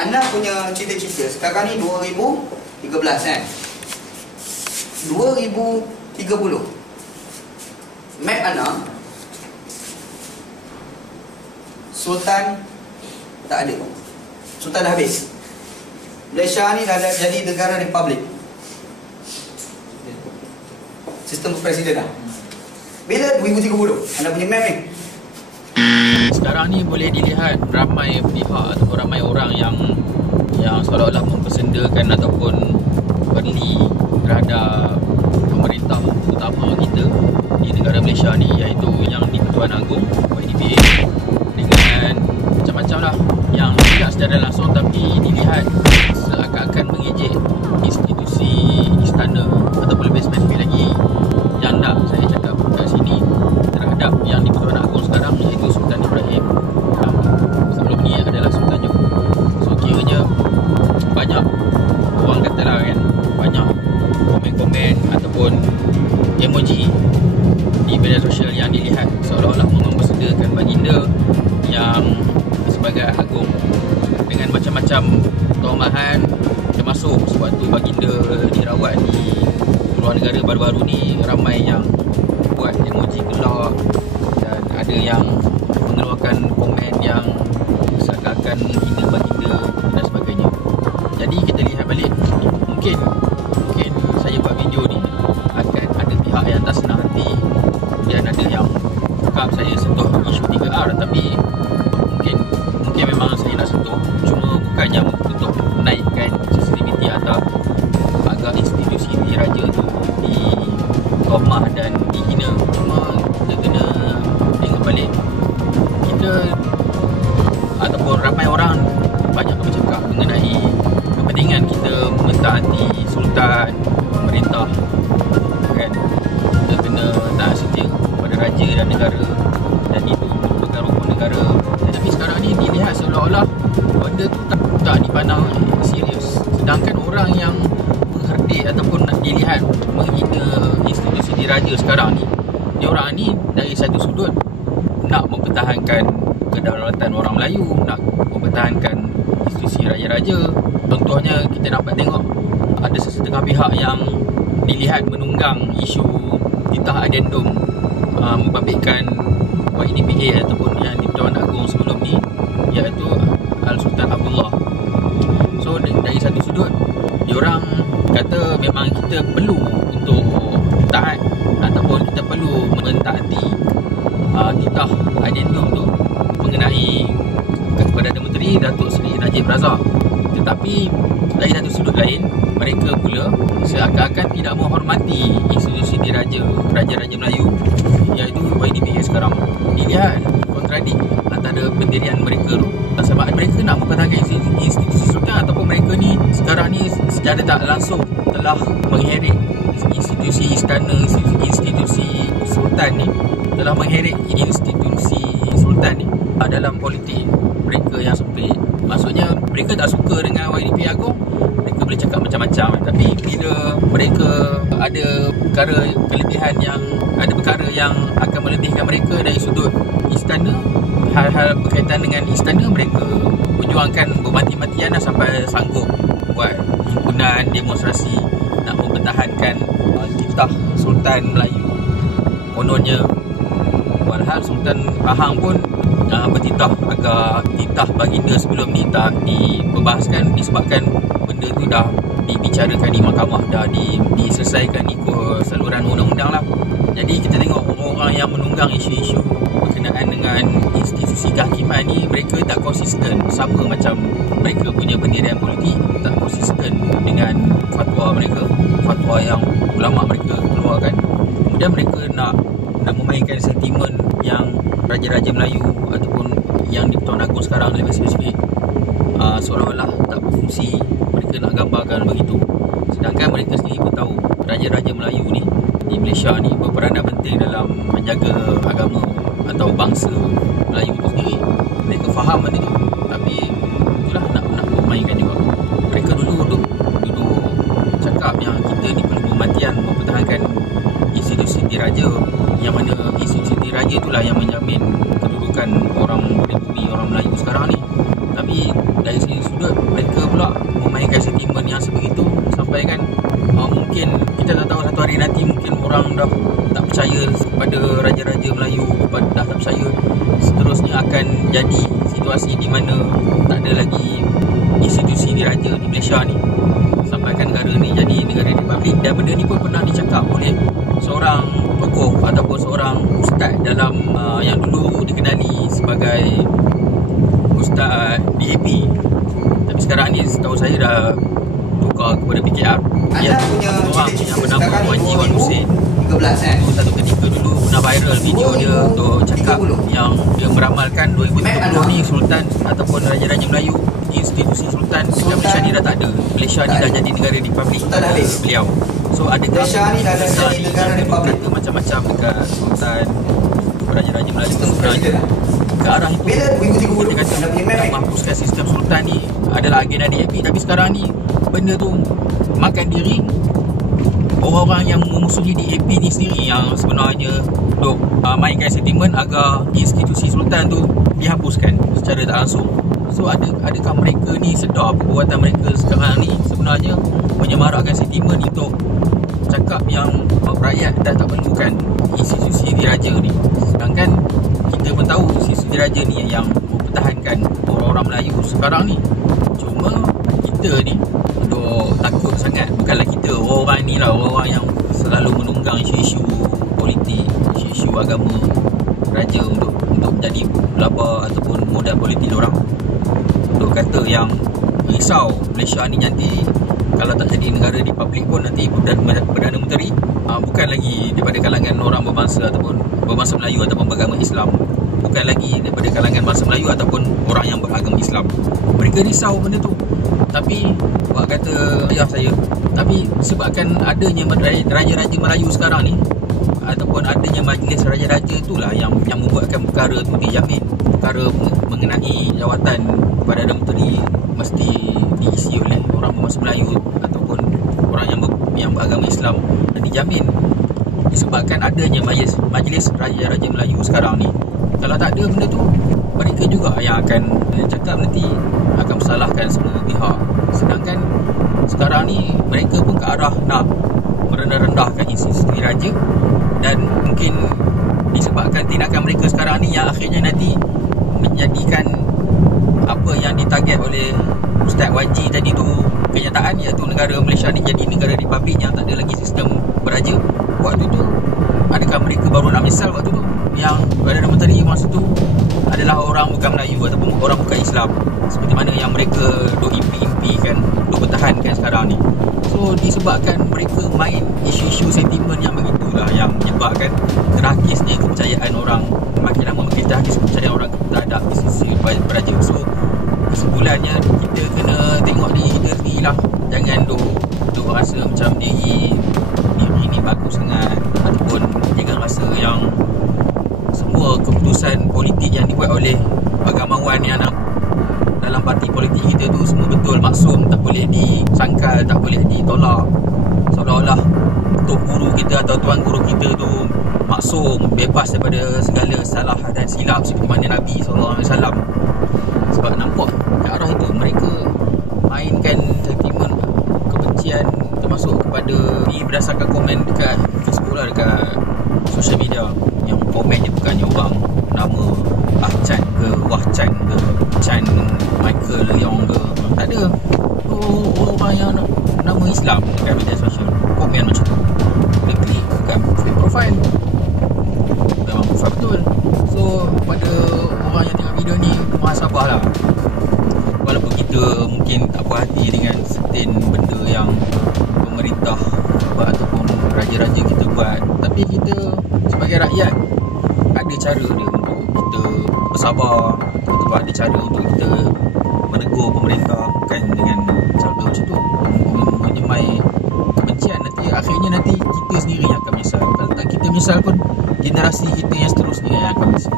Ana punya cita-cita sekarang ni 2013 kan. 2030 map Ana, Sultan tak ada. Sultan dah habis. Malaysia ni dah jadi negara republik. Sistem presiden dah. Bila 2030 Anda punya map ni? Sekarang ni boleh dilihat ramai pihak ataupun ramai orang yang seolah-olah mempersendakan ataupun beli terhadap pemerintah utama kita di negara Malaysia ni, iaitu yang di Pertuan Agong YDPA, dengan macam-macam lah yang tidak secara langsung tapi dilihat seakan-akan mengejek institusi istana, ataupun lebih spesifik lagi yang nak saya cakap kat sini terhadap yang di Pertuan Agong sekarang, iaitu Sultan Ibrahim. Sebelum ni adalah Sultan Johor. So kiranya banyak orang katalah kan, banyak komen-komen ataupun emoji di media sosial yang dilihat seolah-olah mempersedakan baginda yang sebagai agung dengan macam-macam tomahan, termasuk sewaktu baginda dirawat di luar negara baru-baru ni, ramai yang buat emoji gelak dan ada yang mengeluarkan komen yang seakan-akan hina baginda dan sebagainya. Jadi kita lihat balik, mungkin saya buat video ni akan ada pihak yang tak senang hati dan ada yang cakap saya sentuh isu 3R, tapi mungkin memang saya nak sentuh, cuma bukannya untuk menaikkan sensitiviti atau agar institusi diraja tu ditomah dan dihina. Cuma kita kena tengok balik, kita ataupun ramai orang banyak bercakap mengenai kepentingan kita mentaati sultan, pemerintah kan. Kita kena taat setia kepada raja dan negara, dan itu merupakan rukun negara. Tetapi sekarang ni dilihat seolah-olah benda tu tak dipandang serius, sedangkan orang yang mengherdik ataupun dilihat menghina institusi diraja sekarang ni, diorang ni dari satu sudut nak mempertahankan kedaulatan orang Melayu, nak mempertahankan institusi raja-raja. Contohnya kita dapat tengok ada sesetengah pihak yang dilihat menunggang isu titah adendum membabitkan YDPA ataupun yang di Pertuan Agong sebelum ni, iaitu Al-Sultan Abdullah. So dari satu sudut diorang kata memang kita perlu untuk taat ataupun kita perlu mentaati titah adendum tu mengenai kepada Menteri Datuk Seri Najib Razak. Tetapi dari satu sudut lain, mereka pula seakan-akan tidak menghormati institusi diraja, raja-raja Melayu, iaitu YDPA sekarang. Dilihat kontradik antara pendirian mereka tu, sebab mereka nak mempertahankan institusi sultan, ataupun mereka ni sekarang ni secara tak langsung telah mengheret institusi istana, institusi sultan ni, telah mengheret institusi sultan ni dalam politik mereka yang sempit. Maksudnya mereka tak suka dengan YDPA Agong, mereka boleh cakap macam-macam, tapi bila mereka ada perkara yang akan melebihkan mereka dari sudut istana, hal-hal berkaitan dengan istana, mereka perjuangkan bermati-matian dah sampai sanggup buat himpunan demonstrasi nak mempertahankan titah Sultan Melayu. Kononnya walhal Sultan Pahang pun bertitah agar titah baginda sebelum ni tak dibebaskan, disebabkan benda tu dah dibicarakan di mahkamah, dah diselesaikan ikut saluran undang-undang lah. Jadi kita tengok orang-orang yang menunggang isu-isu berkenaan dengan institusi kehakiman ni, mereka tak konsisten, sama macam mereka punya pendirian politik tak konsisten dengan fatwa mereka, fatwa yang ulama mereka keluarkan. Kemudian mereka nak memainkan sentimen yang raja-raja Melayu ataupun yang di Pertuan Agong sekarang lebih spesifik, seolah-olah tak berfungsi. Mereka nak gambarkan begitu, sedangkan mereka sendiri pun tahu raja-raja Melayu ni di Malaysia ni berperanan penting dalam menjaga agama atau bangsa Melayu itu sendiri. Mereka faham benda tu, tapi itulah nak bermainkan juga. Mereka dulu duduk cakap yang kita ni perlu bermatian mempertahankan institusi diraja, yang mana institusi diraja itulah yang menjamin kedudukan orang pribumi, orang Melayu sekarang ni. Tapi dari segi sudut mereka pula memainkan sentimen yang sebegitu sampai kan mungkin kita tak tahu satu hari nanti mungkin orang dah tak percaya pada raja-raja Melayu, dah tak percaya. Seterusnya akan jadi situasi di mana tak ada lagi institusi diraja di Malaysia ni, sampaikan negara ni jadi negara republik. Dan benda ni pun pernah dicakap oleh seorang tokoh ataupun seorang ustaz dalam yang dulu dikenali sebagai ustaz DAP, tapi sekarang ni setahu saya dah tukar kepada PKR. Anda punya orang yang bernama Wan Ji Wan Hussein 13 satu ketika dulu pernah viral video dia untuk cakap yang dia meramalkan 2030 ni sultan ataupun raja-raja Melayu, institusi sultan dekat Malaysia ni dah tak ada. Malaysia ni dah jadi negara republik beliau. So adakah Malaysia ni dah jadi negara republik macam-macam dekat sultan raja-raja Melayu sebenarnya ke arah itu? Kita kata nak menghapuskan sistem sultan ni adalah agenda DAP, tapi sekarang ni benda tu makan diri orang-orang yang memusuhi DAP ni sendiri yang sebenarnya duk mainkan sentimen agar institusi sultan tu dihapuskan secara tak langsung. So adakah mereka ni sedar perbuatan mereka sekarang ni sebenarnya menyemarakkan sentimen untuk cakap yang rakyat dah tak perlukan institusi diraja ni, sedangkan kita pun tahu institusi diraja ni yang mempertahankan orang-orang Melayu sekarang ni. Cuma kita ni duk takut sangat, bukanlah kita, orang ni lah, orang yang selalu menunggang isu-isu politik, isu-isu agama raja untuk menjadi pelabur ataupun modal politik diorang. Duk kata yang risau Malaysia ni nanti kalau tak jadi negara republik pun nanti Perdana Menteri bukan lagi daripada kalangan orang berbangsa ataupun berbangsa Melayu ataupun beragama Islam, bukan lagi daripada kalangan bangsa Melayu ataupun orang yang beragama Islam. Mereka risau benda tu. Tapi buat kata ayah saya, tapi sebabkan adanya raja-raja Melayu sekarang ni ataupun adanya majlis raja-raja itulah yang membuatkan perkara tu dijamin. Perkara mengenai jawatan Perdana Menteri mesti diisi oleh orang berbangsa Melayu ataupun orang yang beragama Islam, dijamin disebabkan adanya majlis raja-raja Melayu sekarang ni. Kalau tak ada benda tu, mereka juga yang akan cakap nanti akan bersalahkan semua pihak. Sedangkan sekarang ni mereka pun ke arah nak merendah-rendahkan institusi raja, dan mungkin disebabkan tindakan mereka sekarang ni yang akhirnya nanti menjadikan apa yang ditarget oleh Ustaz Waji tadi tu kenyataan, iaitu negara Malaysia ni jadi negara republik yang tak ada lagi sistem beraja. Waktu tu adakah mereka baru nak menyesal waktu tu yang Perdana Menteri masa tu adalah orang bukan Melayu ataupun orang bukan Islam, seperti mana yang mereka duk impi-impikan, duk bertahankan sekarang ni. So disebabkan mereka main isu-isu sentimen yang begitulah yang menyebabkan terakisnya kepercayaan orang, makin lama makin terakis kepercayaan orang terhadap institusi beraja. So kesimpulannya kita kena tengok diri kita sendiri lah, jangan duk rasa macam diri ni bagus sangat, ataupun jangan rasa yang semua keputusan politik yang dibuat oleh agamawan yang dalam parti politik kita tu semua betul, maksum, tak boleh disangkal, tak boleh ditolak, seolah-olah tok guru kita atau tuan guru kita tu maksum, bebas daripada segala salah dan silap seperti mana Nabi SAW. Sebab nampak ke arah itu mereka mainkan sentimen kebencian, termasuk kepada ni berdasarkan komen dekat Facebook lah, dekat social media, yang komennya bukannya orang nama Chan ke Wah Chan ke Chan Michael Leong ke, tak ada. Orang yang nama Islam dekat media sosial komen macam tu. Dia klik dekat fake profile, memang profile betul. So pada orang yang tengok video ni, muhasabah lah. Walaupun kita mungkin tak puas hati dengan certain benda yang pemerintah buat ataupun raja-raja kita buat, tapi kita sebagai rakyat ada cara dia untuk kita bersabar, ataupun ada cara untuk kita menegur pemerintah, bukan dengan cara macam tu menyemai kebencian. Akhirnya nanti kita sendiri yang akan menyesal. Kalau tak kita menyesal pun, generasi kita yang seterusnya yang akan menyesal.